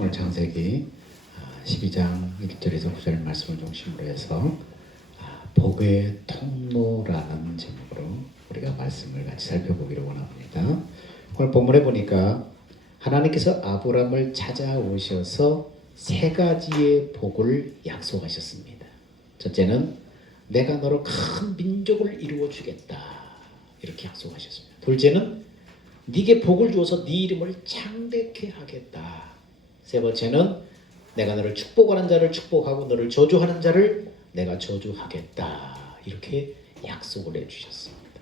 오늘 창세기 12장 1절에서 9절 말씀을 중심으로 해서 복의 통로라는 제목으로 우리가 말씀을 같이 살펴보기를 원합니다. 오늘 본문에 보니까 하나님께서 아브라함을 찾아오셔서 세 가지의 복을 약속하셨습니다. 첫째는 내가 너로 큰 민족을 이루어 주겠다, 이렇게 약속하셨습니다. 둘째는 네게 복을 주어서 네 이름을 창대케 하겠다. 세 번째는 내가 너를 축복하는 자를 축복하고 너를 저주하는 자를 내가 저주하겠다, 이렇게 약속을 해주셨습니다.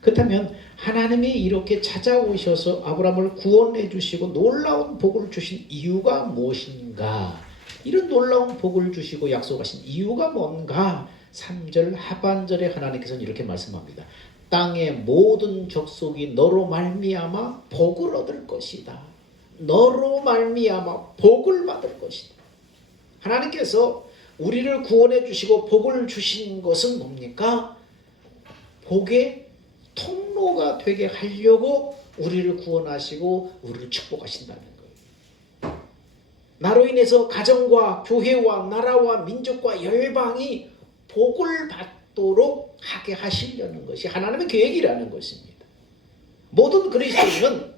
그렇다면 하나님이 이렇게 찾아오셔서 아브라함을 구원해 주시고 놀라운 복을 주신 이유가 무엇인가? 이런 놀라운 복을 주시고 약속하신 이유가 뭔가? 3절 하반절에 하나님께서는 이렇게 말씀합니다. 땅의 모든 족속이 너로 말미암아 복을 얻을 것이다. 너로 말미암아 복을 받을 것이다. 하나님께서 우리를 구원해 주시고 복을 주신 것은 뭡니까? 복의 통로가 되게 하려고 우리를 구원하시고 우리를 축복하신다는 거예요. 나로 인해서 가정과 교회와 나라와 민족과 열방이 복을 받도록 하게 하시려는 것이 하나님의 계획이라는 것입니다. 모든 그리스도인은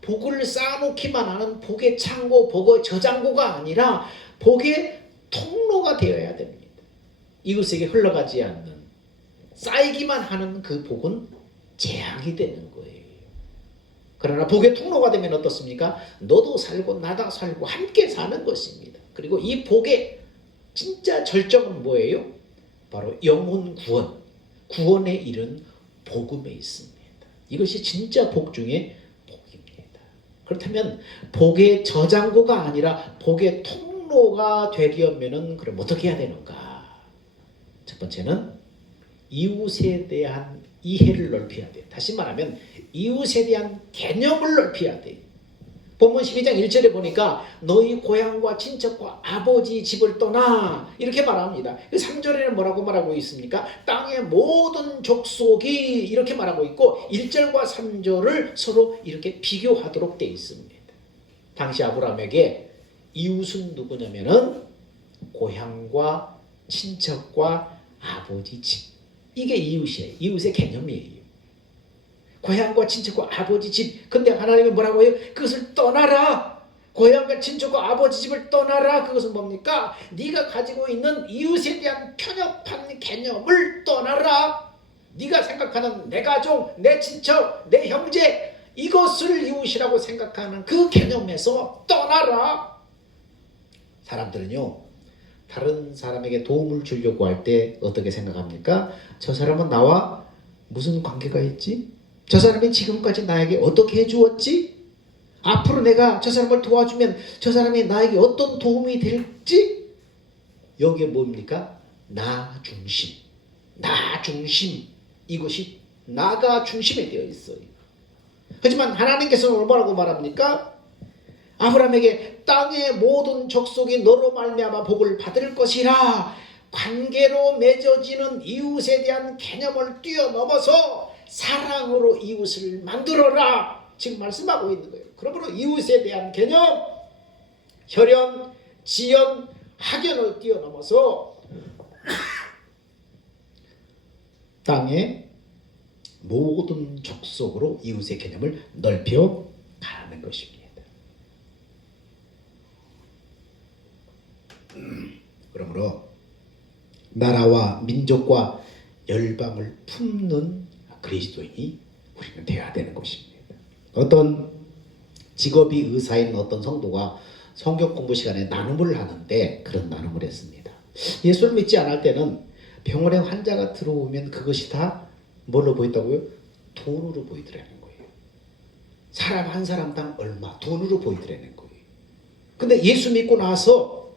복을 쌓아놓기만 하는 복의 창고, 복의 저장고가 아니라 복의 통로가 되어야 됩니다. 이웃에게 흘러가지 않는, 쌓이기만 하는 그 복은 재앙이 되는 거예요. 그러나 복의 통로가 되면 어떻습니까? 너도 살고 나도 살고 함께 사는 것입니다. 그리고 이 복의 진짜 절정은 뭐예요? 바로 영혼 구원, 구원에 이른 복음에 있습니다. 이것이 진짜 복 중에 복입니다. 그렇다면 복의 저장고가 아니라 복의 통로가 되려면 그럼 어떻게 해야 되는가? 첫 번째는 이웃에 대한 이해를 넓혀야 돼요. 다시 말하면 이웃에 대한 개념을 넓혀야 돼요. 본문 12장 1절에 보니까 너희 고향과 친척과 아버지 집을 떠나, 이렇게 말합니다. 3절에는 뭐라고 말하고 있습니까? 땅의 모든 족속이, 이렇게 말하고 있고 1절과 3절을 서로 이렇게 비교하도록 되어 있습니다. 당시 아브라함에게 이웃은 누구냐면은 고향과 친척과 아버지 집, 이게 이웃이에요. 이웃의 개념이에요. 고향과 친척과 아버지 집. 근데 하나님이 뭐라고 해요? 그것을 떠나라. 고향과 친척과 아버지 집을 떠나라. 그것은 뭡니까? 네가 가지고 있는 이웃에 대한 편협한 개념을 떠나라. 네가 생각하는 내 가족, 내 친척, 내 형제, 이것을 이웃이라고 생각하는 그 개념에서 떠나라. 사람들은요, 다른 사람에게 도움을 주려고 할 때 어떻게 생각합니까? 저 사람은 나와 무슨 관계가 있지? 저 사람이 지금까지 나에게 어떻게 해주었지? 앞으로 내가 저 사람을 도와주면 저 사람이 나에게 어떤 도움이 될지? 여기에 뭡니까? 나 중심. 나 중심. 이것이 나가 중심에 되어 있어요. 하지만 하나님께서는 뭐라고 말합니까? 아브라함에게 땅의 모든 족속이 너로 말미암아 복을 받을 것이라. 관계로 맺어지는 이웃에 대한 개념을 뛰어넘어서 사랑으로 이웃을 만들어라, 지금 말씀하고 있는 거예요. 그러므로 이웃에 대한 개념, 혈연, 지연, 학연을 뛰어넘어서 땅의 모든 족속으로 이웃의 개념을 넓혀 가는 것입니다. 그러므로 나라와 민족과 열방을 품는 그리스도인이 우리는 되어야 되는 것입니다. 어떤 직업이 의사인 어떤 성도가 성경 공부 시간에 나눔을 하는데 그런 나눔을 했습니다. 예수를 믿지 않을 때는 병원에 환자가 들어오면 그것이 다 뭘로 보인다고요? 돈으로 보이더라는 거예요. 사람 한 사람당 얼마, 돈으로 보이더라는 거예요. 근데 예수 믿고 나서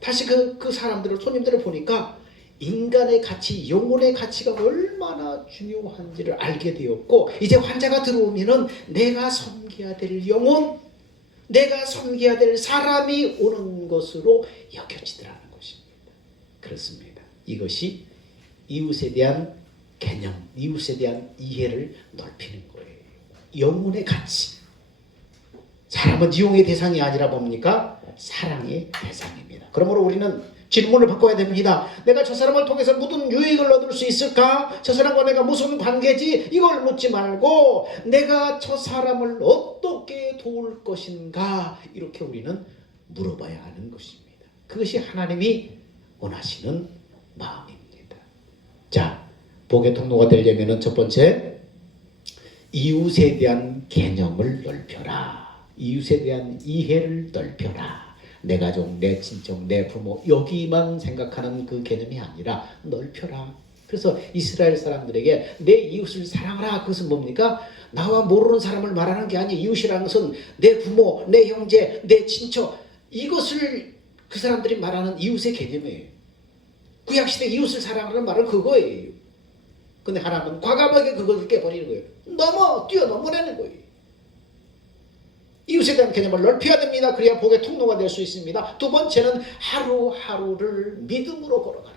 다시 그 사람들을, 손님들을 보니까 인간의 가치, 영혼의 가치가 얼마나 중요한지를 알게 되었고, 이제 환자가 들어오면은 내가 섬겨야 될 영혼, 내가 섬겨야 될 사람이 오는 것으로 여겨지더라는 것입니다. 그렇습니다. 이것이 이웃에 대한 개념, 이웃에 대한 이해를 넓히는 거예요. 영혼의 가치. 사람 한번 이용의 대상이 아니라 뭡니까? 사랑의 대상입니다. 그러므로 우리는 질문을 바꿔야 됩니다. 내가 저 사람을 통해서 무슨 유익을 얻을 수 있을까? 저 사람과 내가 무슨 관계지? 이걸 묻지 말고 내가 저 사람을 어떻게 도울 것인가? 이렇게 우리는 물어봐야 하는 것입니다. 그것이 하나님이 원하시는 마음입니다. 자, 복의 통로가 되려면 첫 번째, 이웃에 대한 개념을 넓혀라. 이웃에 대한 이해를 넓혀라. 내 가족, 내 친척, 내 부모 여기만 생각하는 그 개념이 아니라 넓혀라. 그래서 이스라엘 사람들에게 내 이웃을 사랑하라. 그것은 뭡니까? 나와 모르는 사람을 말하는 게 아니, 이웃이라는 것은 내 부모, 내 형제, 내 친척, 이것을 그 사람들이 말하는 이웃의 개념이에요. 구약시대 이웃을 사랑하는 말은 그거예요. 근데 하나님은 과감하게 그것을 깨버리는 거예요. 뛰어넘어내는 거예요. 이웃에 대한 개념을 넓혀야 됩니다. 그래야 복의 통로가 될 수 있습니다. 두 번째는 하루하루를 믿음으로 걸어가라.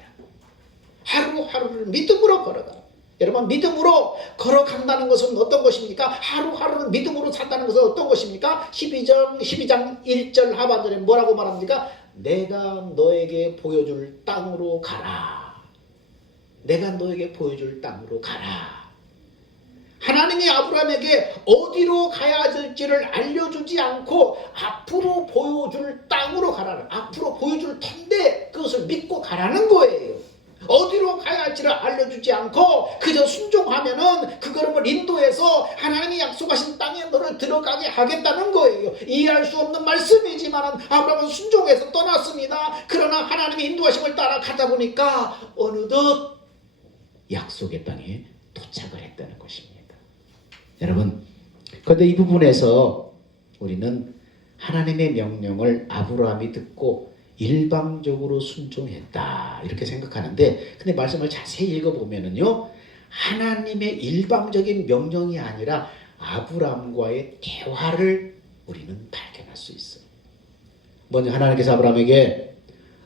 하루하루를 믿음으로 걸어가라. 여러분, 믿음으로 걸어간다는 것은 어떤 것입니까? 하루하루를 믿음으로 산다는 것은 어떤 것입니까? 12장 1절 하반절에 뭐라고 말합니까? 내가 너에게 보여줄 땅으로 가라. 내가 너에게 보여줄 땅으로 가라. 하나님이 아브라함에게 어디로 가야 될지를 알려주지 않고 앞으로 보여줄 땅으로 가라는, 앞으로 보여줄 텐데 그것을 믿고 가라는 거예요. 어디로 가야 할지를 알려주지 않고 그저 순종하면은 그 걸음을 인도해서 하나님이 약속하신 땅에 너를 들어가게 하겠다는 거예요. 이해할 수 없는 말씀이지만 아브라함은 순종해서 떠났습니다. 그러나 하나님의 인도하심을 따라 가다 보니까 어느덧 약속의 땅에 도착을 했다는 것입니다. 여러분, 그런데 이 부분에서 우리는 하나님의 명령을 아브라함이 듣고 일방적으로 순종했다 이렇게 생각하는데, 근데 말씀을 자세히 읽어보면은요, 하나님의 일방적인 명령이 아니라 아브라함과의 대화를 우리는 발견할 수 있어요. 먼저 하나님께서 아브라함에게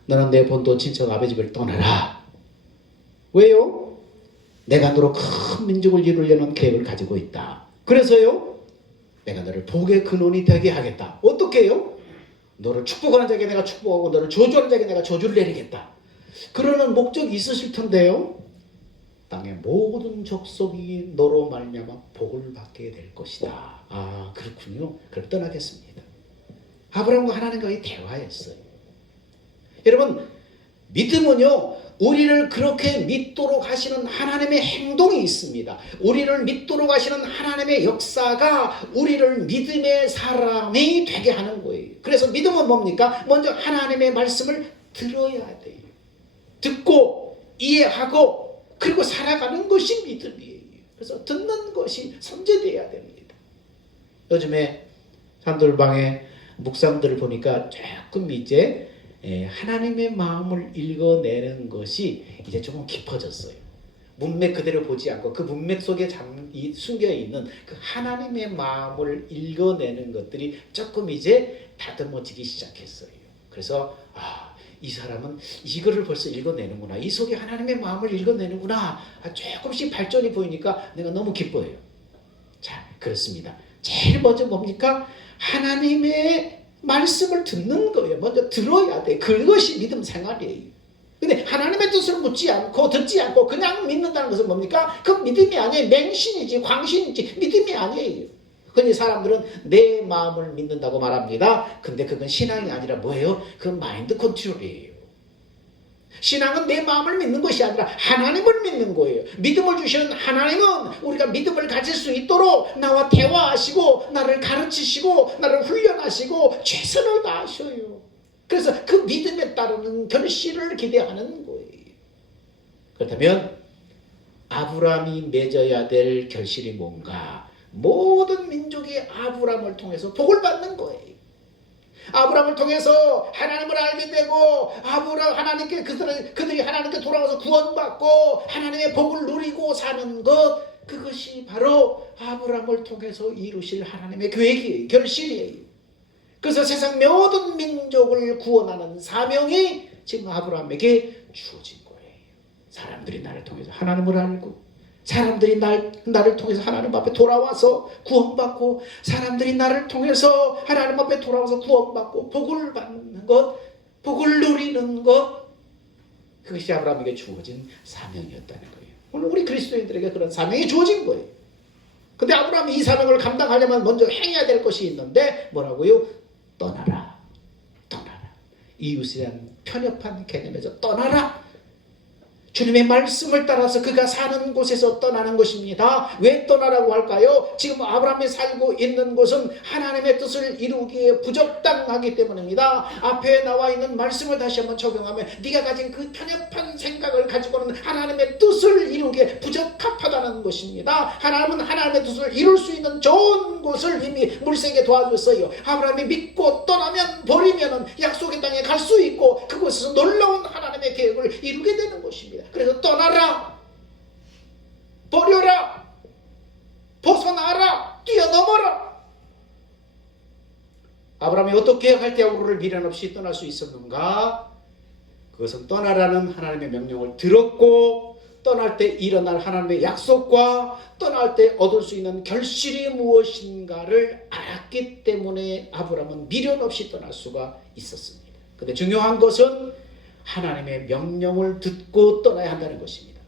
너는 내 본토 친척 아버지 집을 떠나라. 왜요? 내가 너로 큰 민족을 이루려는 계획을 가지고 있다. 그래서요, 내가 너를 복의 근원이 되게 하겠다. 어떻게 해요? 너를 축복하는 자에게 내가 축복하고 너를 저주하는 자에게 내가 저주를 내리겠다. 그러는 목적이 있으실 텐데요, 땅의 모든 족속이 너로 말미암아 복을 받게 될 것이다. 아, 그렇군요. 그럼 떠나겠습니다. 아브라함과 하나님과의 대화였어요. 여러분, 믿음은요, 우리를 그렇게 믿도록 하시는 하나님의 행동이 있습니다. 우리를 믿도록 하시는 하나님의 역사가 우리를 믿음의 사람이 되게 하는 거예요. 그래서 믿음은 뭡니까? 먼저 하나님의 말씀을 들어야 돼요. 듣고 이해하고 그리고 살아가는 것이 믿음이에요. 그래서 듣는 것이 선제되어야 됩니다. 요즘에 산돌방에 묵상들을 보니까 조금 이제 하나님의 마음을 읽어내는 것이 이제 조금 깊어졌어요. 문맥 그대로 보지 않고 그 문맥 속에 숨겨있는 그 하나님의 마음을 읽어내는 것들이 조금 이제 다듬어지기 시작했어요. 그래서 이 사람은 이거를 벌써 읽어내는구나, 이 속에 하나님의 마음을 읽어내는구나, 조금씩 발전이 보이니까 내가 너무 기뻐요. 자, 그렇습니다. 제일 먼저 뭡니까? 하나님의 말씀을 듣는 거예요. 먼저 들어야 돼. 그것이 믿음 생활이에요. 근데 하나님의 뜻을 묻지 않고 듣지 않고 그냥 믿는다는 것은 뭡니까? 그 믿음이 아니에요. 맹신이지 광신이지 믿음이 아니에요. 근데 사람들은 내 마음을 믿는다고 말합니다. 근데 그건 신앙이 아니라 뭐예요? 그건 마인드 컨트롤이에요. 신앙은 내 마음을 믿는 것이 아니라 하나님을 믿는 거예요. 믿음을 주시는 하나님은 우리가 믿음을 가질 수 있도록 나와 대화하시고 나를 가르치시고 나를 훈련하시고 최선을 다하셔요. 그래서 그 믿음에 따르는 결실을 기대하는 거예요. 그렇다면 아브라함이 맺어야 될 결실이 뭔가? 모든 민족이 아브라함을 통해서 복을 받는 거예요. 아브라함을 통해서 하나님을 알게 되고 하나님께 그들이 하나님께 돌아와서 구원받고 하나님의 복을 누리고 사는 것, 그것이 바로 아브라함을 통해서 이루실 하나님의 계획이에요. 결실이에요. 그래서 세상 모든 민족을 구원하는 사명이 지금 아브라함에게 주어진 거예요. 사람들이 나를 통해서 하나님을 알고 사람들이 나를 통해서 하나님 앞에 돌아와서 구원받고, 사람들이 나를 통해서 하나님 앞에 돌아와서 구원받고 복을 받는 것, 복을 누리는 것, 그것이 아브라함에게 주어진 사명이었다는 거예요. 오늘 우리 그리스도인들에게 그런 사명이 주어진 거예요. 근데 아브라함이 이 사명을 감당하려면 먼저 행해야 될 것이 있는데 뭐라고요? 떠나라. 떠나라. 이웃에 대한 편협한 개념에서 떠나라. 주님의 말씀을 따라서 그가 사는 곳에서 떠나는 것입니다. 왜 떠나라고 할까요? 지금 아브라함이 살고 있는 곳은 하나님의 뜻을 이루기에 부적당하기 때문입니다. 앞에 나와 있는 말씀을 다시 한번 적용하면 네가 가진 그 편협한 생각을 가지고는 하나님의 뜻을 이루기에 부적합하다는 것입니다. 하나님은 하나님의 뜻을 이룰 수 있는 좋은 곳을 이미 물색에 도와줬어요. 아브라함이 믿고 떠나면, 버리면 약속의 땅에 갈 수 있고 그곳에서 놀라운 하나님의 계획을 이루게 되는 것입니다. 그래서 떠나라, 버려라, 벗어나라, 뛰어넘어라. 아브라함이 어떻게 갈대아우르를 미련 없이 떠날 수 있었는가? 그것은 떠나라는 하나님의 명령을 들었고, 떠날 때 일어날 하나님의 약속과 떠날 때 얻을 수 있는 결실이 무엇인가를 알았기 때문에 아브라함은 미련 없이 떠날 수가 있었습니다. 근데 중요한 것은 하나님의 명령을 듣고 떠나야 한다는 것입니다.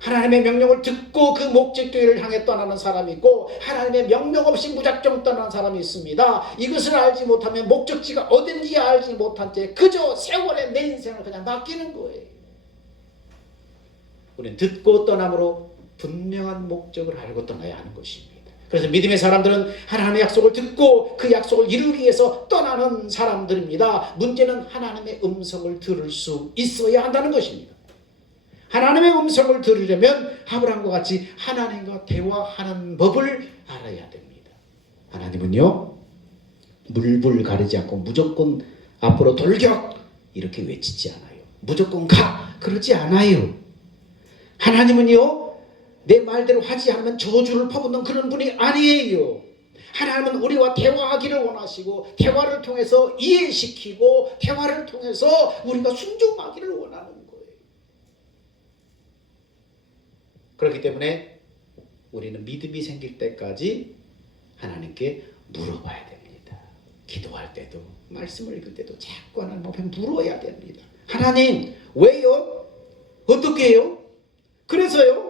하나님의 명령을 듣고 그 목적지를 향해 떠나는 사람이 있고, 하나님의 명령 없이 무작정 떠나는 사람이 있습니다. 이것을 알지 못하면 목적지가 어딘지 알지 못한 채 그저 세월에 내 인생을 그냥 맡기는 거예요. 우리는 듣고 떠남으로 분명한 목적을 알고 떠나야 하는 것입니다. 그래서 믿음의 사람들은 하나님의 약속을 듣고 그 약속을 이루기 위해서 떠나는 사람들입니다. 문제는 하나님의 음성을 들을 수 있어야 한다는 것입니다. 하나님의 음성을 들으려면 아브라함과 같이 하나님과 대화하는 법을 알아야 됩니다. 하나님은요, 물불 가리지 않고 무조건 앞으로 돌격 이렇게 외치지 않아요. 무조건 가 그러지 않아요. 하나님은요, 내 말대로 하지 않으면 저주를 퍼붓는 그런 분이 아니에요. 하나님은 우리와 대화하기를 원하시고, 대화를 통해서 이해시키고, 대화를 통해서 우리가 순종하기를 원하는 거예요. 그렇기 때문에 우리는 믿음이 생길 때까지 하나님께 물어봐야 됩니다. 기도할 때도, 말씀을 읽을 때도 자꾸 하나님 앞에 물어야 됩니다. 하나님, 왜요? 어떻게 해요? 그래서요?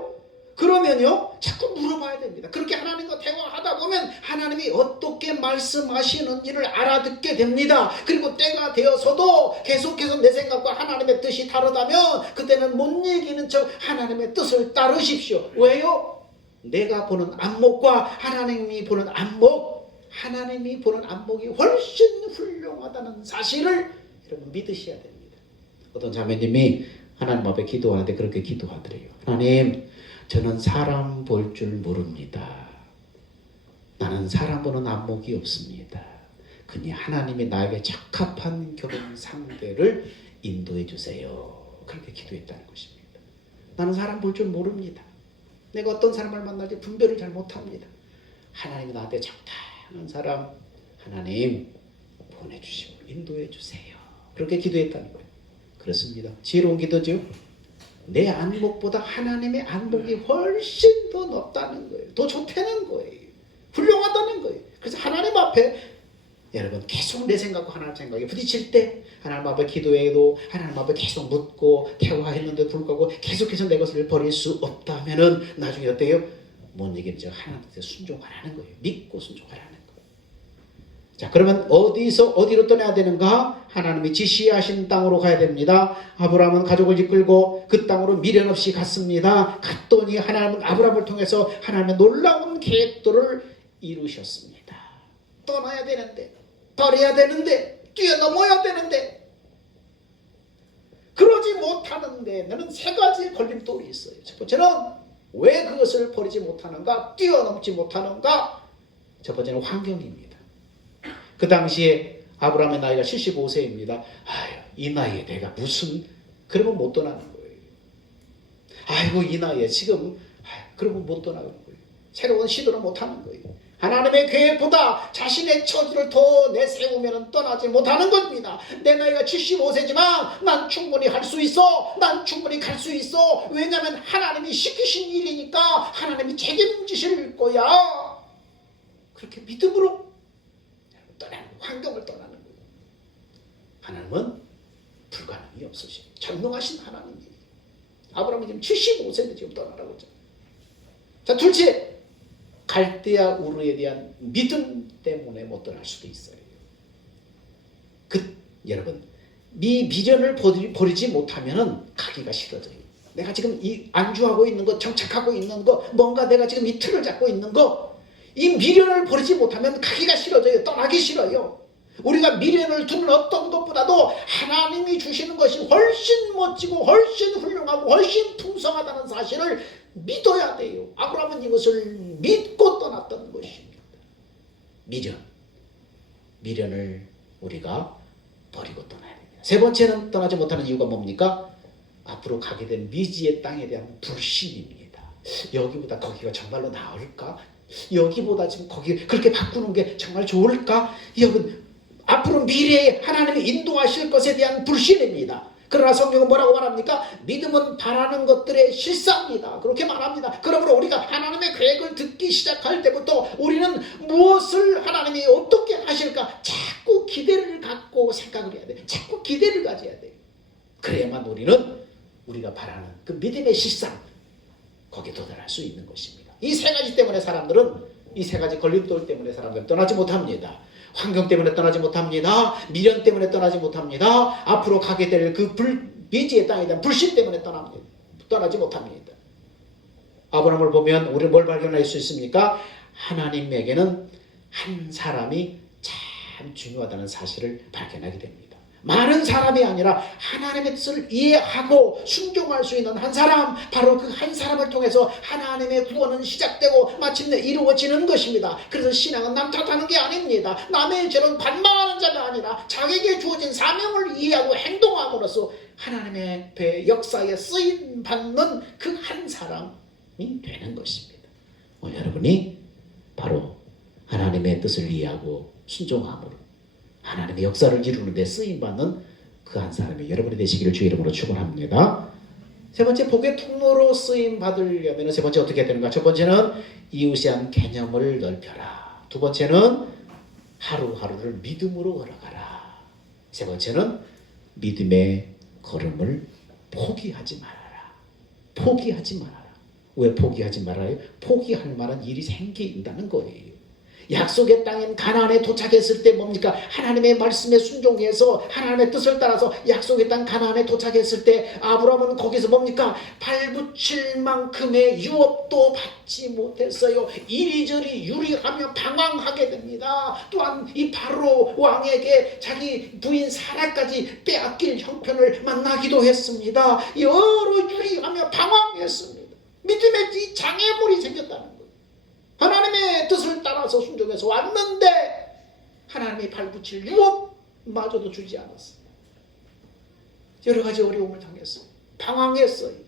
그러면요, 자꾸 물어봐야 됩니다. 그렇게 하나님과 대화하다 보면 하나님이 어떻게 말씀하시는지를 알아듣게 됩니다. 그리고 때가 되어서도 계속해서 내 생각과 하나님의 뜻이 다르다면 그때는 못 이기는 척 하나님의 뜻을 따르십시오. 왜요? 내가 보는 안목과 하나님이 보는 안목, 하나님이 보는 안목이 훨씬 훌륭하다는 사실을 여러분 믿으셔야 됩니다. 어떤 자매님이 하나님 앞에 기도하는데 그렇게 기도하더래요. 하나님, 저는 사람 볼 줄 모릅니다. 나는 사람 보는 안목이 없습니다. 그니 하나님이 나에게 적합한 결혼 상대를 인도해 주세요. 그렇게 기도했다는 것입니다. 나는 사람 볼 줄 모릅니다. 내가 어떤 사람을 만날지 분별을 잘 못합니다. 하나님이 나한테 적당한 사람 하나님 보내주시고 인도해 주세요. 그렇게 기도했다는 거예요. 그렇습니다. 지혜로운 기도죠. 내 안목보다 하나님의 안목이 훨씬 더 높다는 거예요. 더 좋다는 거예요. 훌륭하다는 거예요. 그래서 하나님 앞에 여러분 계속 내 생각과 하나님 생각이 부딪힐 때 하나님 앞에 기도해도 하나님 앞에 계속 묻고 대화했는데 불구하고 계속해서 내 것을 버릴 수 없다면은 나중에 어때요? 뭔 얘기인지 하나님한테 순종하라는 거예요. 믿고 순종하라는 거예요. 자, 그러면 어디로 떠나야 되는가? 하나님이 지시하신 땅으로 가야 됩니다. 아브라함은 가족을 이끌고 그 땅으로 미련 없이 갔습니다. 갔더니 하나님은 아브라함을 통해서 하나님의 놀라운 계획들을 이루셨습니다. 떠나야 되는데, 버려야 되는데, 뛰어넘어야 되는데, 그러지 못하는데 나는 세 가지 걸림돌이 있어요. 첫 번째는 왜 그것을 버리지 못하는가? 뛰어넘지 못하는가? 첫 번째는 환경입니다. 그 당시에 아브라함의 나이가 75세입니다. 아유, 이 나이에 내가 무슨, 그러면 못 떠나는 거예요. 아이고, 이 나이에 지금, 그러면 못 떠나는 거예요. 새로운 시도를 못 하는 거예요. 하나님의 계획보다 자신의 처지를 더 내세우면 떠나지 못하는 겁니다. 내 나이가 75세지만 난 충분히 할 수 있어. 난 충분히 갈 수 있어. 왜냐하면 하나님이 시키신 일이니까 하나님이 책임지실 거야. 그렇게 믿음으로 떠나는, 환경을 떠나는 거예요. 하나님은 불가능이 없으신 전능하신 하나님이에요. 아브라함이 지금 75세인데 지금 떠나라고 하죠. 자, 둘째, 갈대아 우르에 대한 믿음 때문에 못 떠날 수도 있어요. 여러분, 이 미련을 버리지 못하면 가기가 싫어져요. 내가 지금 이 안주하고 있는 거, 정착하고 있는 거, 뭔가 내가 지금 이 틀을 잡고 있는 거, 이 미련을 버리지 못하면 가기가 싫어져요. 떠나기 싫어요. 우리가 미련을 두는 어떤 것보다도 하나님이 주시는 것이 훨씬 멋지고 훨씬 훌륭하고 훨씬 풍성하다는 사실을 믿어야 돼요. 아브라함은 이것을 믿고 떠났던 것입니다. 미련을 우리가 버리고 떠나야 됩니다. 세 번째는 떠나지 못하는 이유가 뭡니까? 앞으로 가게 된 미지의 땅에 대한 불신입니다. 여기보다 거기가 정말로 나을까? 여기보다 지금 거기 그렇게 바꾸는 게 정말 좋을까? 여러분, 앞으로 미래에 하나님이 인도하실 것에 대한 불신입니다. 그러나 성경은 뭐라고 말합니까? 믿음은 바라는 것들의 실상이다. 그렇게 말합니다. 그러므로 우리가 하나님의 계획을 듣기 시작할 때부터 우리는 무엇을 하나님이 어떻게 하실까? 자꾸 기대를 갖고 생각을 해야 돼. 자꾸 기대를 가져야 돼. 그래야만 우리는 우리가 바라는 그 믿음의 실상, 거기에 도달할 수 있는 것입니다. 이 세 가지 때문에 사람들은, 이 세 가지 걸림돌 때문에 사람들은 떠나지 못합니다. 환경 때문에 떠나지 못합니다. 미련 때문에 떠나지 못합니다. 앞으로 가게 될 그 미지의 땅에 대한 불신 때문에 떠나지 못합니다. 아브라함을 보면 우리 뭘 발견할 수 있습니까? 하나님에게는 한 사람이 참 중요하다는 사실을 발견하게 됩니다. 많은 사람이 아니라 하나님의 뜻을 이해하고 순종할 수 있는 한 사람, 바로 그 한 사람을 통해서 하나님의 구원은 시작되고 마침내 이루어지는 것입니다. 그래서 신앙은 남 탓하는 게 아닙니다. 남의 죄는 반망하는 자가 아니라 자기에게 주어진 사명을 이해하고 행동함으로써 하나님의 배 역사에 쓰임 받는 그 한 사람이 되는 것입니다. 여러분이 바로 하나님의 뜻을 이해하고 순종함으로 하나님의 역사를 이루는 데 쓰임받는 그 한 사람이 여러분이 되시기를 주의 이름으로 축원합니다. 세 번째, 복의 통로로 쓰임받으려면 세 번째 어떻게 해야 되는가? 첫 번째는 이웃에 대한 개념을 넓혀라. 두 번째는 하루하루를 믿음으로 걸어가라. 세 번째는 믿음의 걸음을 포기하지 말아라. 포기하지 말아라. 왜 포기하지 말아요? 포기할 만한 일이 생긴다는 거예요. 약속의 땅인 가나안에 도착했을 때 뭡니까? 하나님의 말씀에 순종해서 하나님의 뜻을 따라서 약속의 땅 가나안에 도착했을 때 아브라함은 거기서 뭡니까? 발붙일 만큼의 유업도 받지 못했어요. 이리저리 유리하며 방황하게 됩니다. 또한 이 바로 왕에게 자기 부인 사라까지 빼앗길 형편을 만나기도 했습니다. 여러 유리하며 방황했습니다. 믿음의 이 장애물이 생겼다는 거예요. 하나님의 뜻을 따라서 순종해서 왔는데 하나님이 발붙일 유업마저도 주지 않았어요. 여러 가지 어려움을 당했어요. 방황했어요.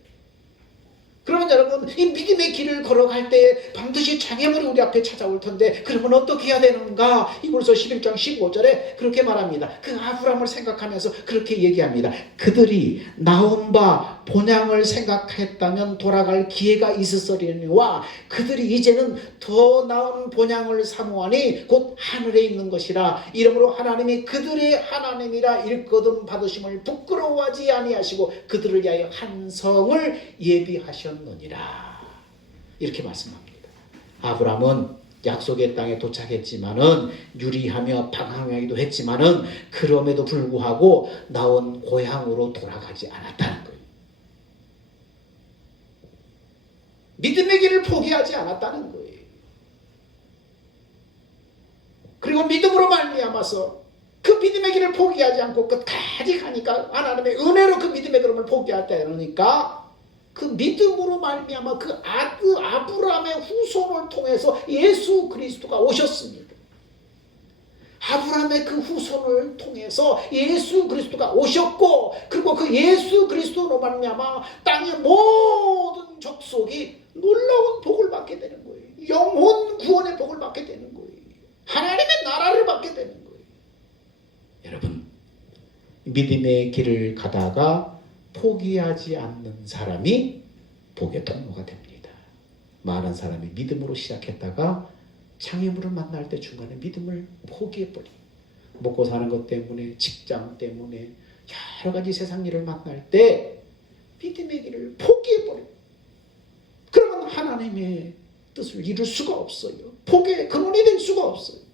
그러면 여러분, 이 믿음의 길을 걸어갈 때 반드시 장애물이 우리 앞에 찾아올 텐데 그러면 어떻게 해야 되는가? 이불서 11장 15절에 그렇게 말합니다. 그 아브라함을 생각하면서 그렇게 얘기합니다. 그들이 나온 바 본향을 생각했다면 돌아갈 기회가 있었으려니와 그들이 이제는 더 나은 본향을 사모하니 곧 하늘에 있는 것이라. 이러므로 하나님이 그들의 하나님이라 일거듭 받으심을 부끄러워하지 아니하시고 그들을 위하여 한 성을 예비하셨느니라. 이렇게 말씀합니다. 아브라함은 약속의 땅에 도착했지만은 유리하며 방황하기도 했지만은 그럼에도 불구하고 나온 고향으로 돌아가지 않았다는 거예요. 믿음의 길을 포기하지 않았다는 거예요. 그리고 믿음으로 말미암아서 그 믿음의 길을 포기하지 않고 끝까지 가니까 하나님의 은혜로 그 믿음의 걸음을 포기했다니까 그 믿음으로 말미암아 그 아들 아브라함의 후손을 통해서 예수 그리스도가 오셨습니다. 아브라함의 그 후손을 통해서 예수 그리스도가 오셨고 그리고 그 예수 그리스도로 말미암아 땅의 모든 족속이 놀라운 복을 받게 되는 거예요. 영혼 구원의 복을 받게 되는 거예요. 하나님의 나라를 받게 되는 거예요. 여러분, 믿음의 길을 가다가 포기하지 않는 사람이 복의 통로가 됩니다. 많은 사람이 믿음으로 시작했다가 장애물을 만날 때 중간에 믿음을 포기해버려요. 먹고 사는 것 때문에, 직장 때문에, 여러 가지 세상 일을 만날 때 믿음의 길을 포기해버려요. 그러면 하나님의 뜻을 이룰 수가 없어요. 복의 근원이 될 수가 없어요.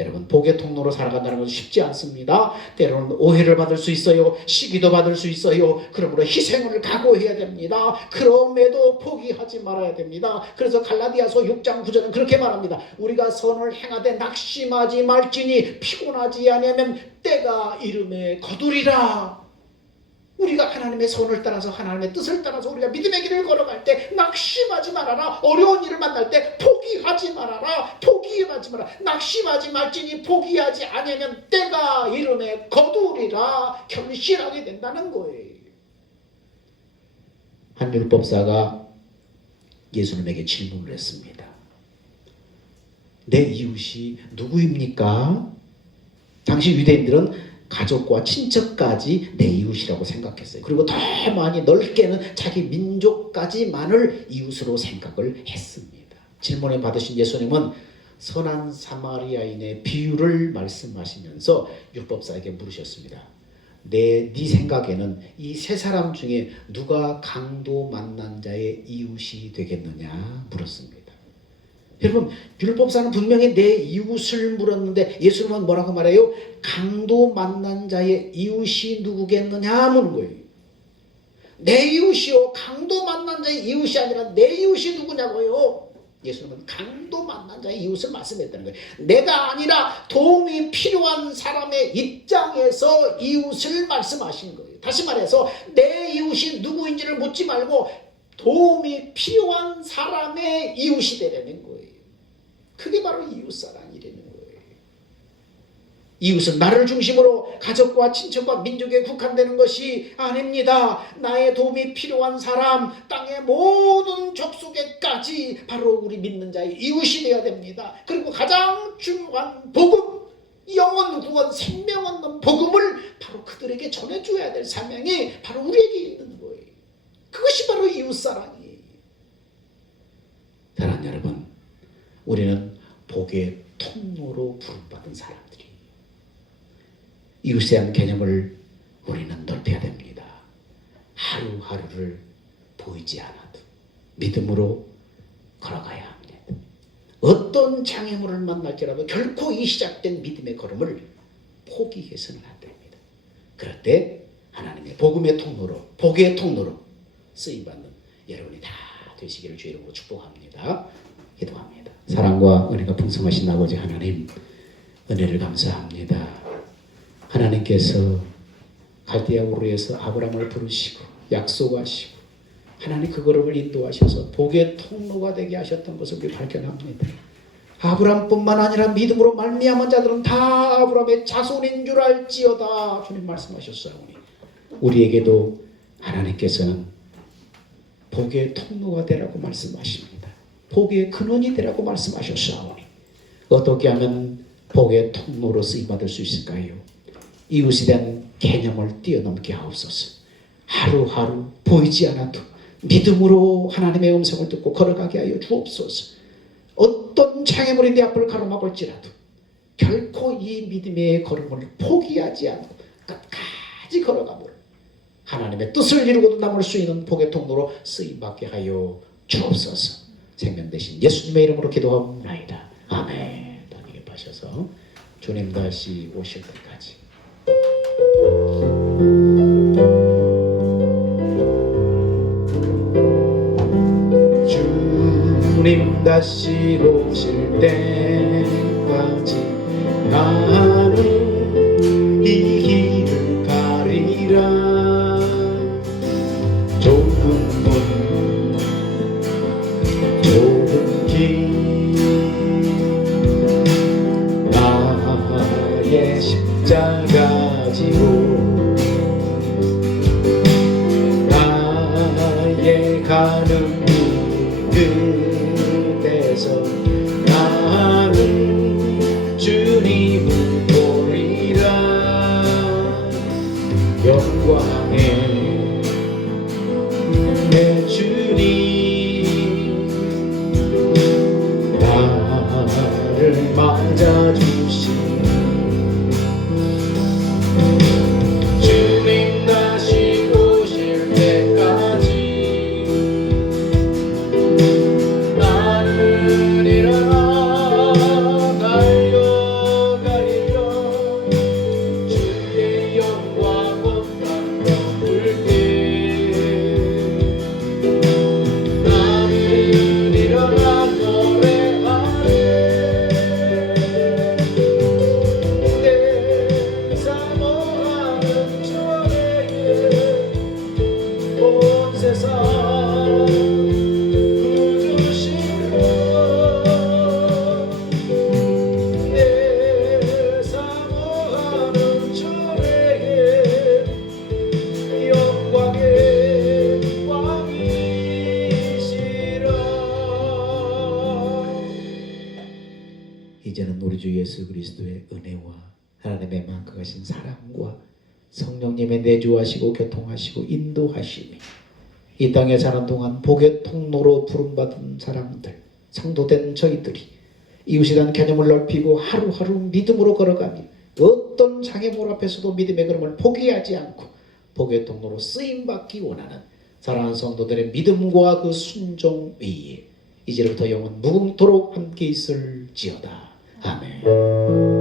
여러분, 복의 통로로 살아간다는 것은 쉽지 않습니다. 때로는 오해를 받을 수 있어요. 시기도 받을 수 있어요. 그러므로 희생을 각오해야 됩니다. 그럼에도 포기하지 말아야 됩니다. 그래서 갈라디아서 6장 9절은 그렇게 말합니다. 우리가 선을 행하되 낙심하지 말지니 피곤하지 아니하면 때가 이름에 거두리라. 우리가 하나님의 손을 따라서 하나님의 뜻을 따라서 우리가 믿음의 길을 걸어갈 때 낙심하지 말아라. 어려운 일을 만날 때 포기하지 말아라. 포기하지 마라. 낙심하지 말지니 포기하지 않으면 때가 이름에 거두리라. 결실하게 된다는 거예요. 한 율법사가 예수님에게 질문을 했습니다. 내 이웃이 누구입니까? 당시 유대인들은 가족과 친척까지 내 이웃이라고 생각했어요. 그리고 더 많이 넓게는 자기 민족까지만을 이웃으로 생각을 했습니다. 질문을 받으신 예수님은 선한 사마리아인의 비유를 말씀하시면서 율법사에게 물으셨습니다. 네 생각에는 이 세 사람 중에 누가 강도 만난 자의 이웃이 되겠느냐 물었습니다. 여러분, 율법사는 분명히 내 이웃을 물었는데 예수님은 뭐라고 말해요? 강도 만난 자의 이웃이 누구겠느냐 묻는 거예요. 내 이웃이요. 강도 만난 자의 이웃이 아니라 내 이웃이 누구냐고요. 예수님은 강도 만난 자의 이웃을 말씀했다는 거예요. 내가 아니라 도움이 필요한 사람의 입장에서 이웃을 말씀하신 거예요. 다시 말해서 내 이웃이 누구인지를 묻지 말고 도움이 필요한 사람의 이웃이 되려는 거예요. 그게 바로 이웃사랑이라는 거예요. 이웃은 나를 중심으로 가족과 친척과 민족에 국한되는 것이 아닙니다. 나의 도움이 필요한 사람, 땅의 모든 족속에까지 바로 우리 믿는 자의 이웃이 되어야 됩니다. 그리고 가장 중요한 복음, 영원 구원, 생명 얻는 복음을 바로 그들에게 전해줘야 될 사명이 바로 우리에게 있는 거예요. 그것이 바로 이웃사랑이에요. 사랑하는 여러분, 우리는 복의 통로로 부름받은 사람들이 이웃에 대한 개념을 우리는 넓혀야 됩니다. 하루하루를 보이지 않아도 믿음으로 걸어가야 합니다. 어떤 장애물을 만날지라도 결코 이 시작된 믿음의 걸음을 포기해서는 안 됩니다. 그럴 때 하나님의 복음의 통로로, 복의 통로로 쓰임받는 여러분이 다 되시기를 주의 이름으로 축복합니다. 기도합니다. 사랑과 은혜가 풍성하신 아버지 하나님, 은혜를 감사합니다. 하나님께서 갈대아 우르에서 아브라함을 부르시고 약속하시고 하나님 그 걸음을 인도하셔서 복의 통로가 되게 하셨던 것을 우리 발견합니다. 아브라함뿐만 아니라 믿음으로 말미암은 자들은 다 아브라함의 자손인 줄 알지어다. 주님 말씀하셨사오니 우리에게도 하나님께서는 복의 통로가 되라고 말씀하십니다. 복의 근원이 되라고 말씀하셨사오니 어떻게 하면 복의 통로로 쓰임받을 수 있을까요? 이웃에 대한 개념을 뛰어넘게 하옵소서. 하루하루 보이지 않아도 믿음으로 하나님의 음성을 듣고 걸어가게 하여 주옵소서. 어떤 장애물이 내 앞을 가로막을지라도 결코 이 믿음의 걸음을 포기하지 않고 끝까지 걸어가므로 하나님의 뜻을 이루고도 남을 수 있는 복의 통로로 쓰임받게 하여 주옵소서. 생명 되신 예수님의 이름으로 기도하옵나이다. 아멘. 더 기뻐하셔서 주님 다시 오실 때까지 주님 다시 오실 때까지 나는 이 길을 가리라. 좁은 길 나의 십자가 지고 나의 가는 길 그대 예수 그리스도의 은혜와 하나님의 만극하신 사랑과 성령님의 내주하시고 교통하시고 인도하심이 이 땅에 사는 동안 복의 통로로 부름받은 사람들, 성도된 저희들이 이웃에 대한 개념을 넓히고 하루하루 믿음으로 걸어가며 어떤 장애물 앞에서도 믿음의 걸음을 포기하지 않고 복의 통로로 쓰임받기 원하는 사랑하는 성도들의 믿음과 그 순종 위에 이제부터 영원 무궁토록 함께 있을지어다. 아멘.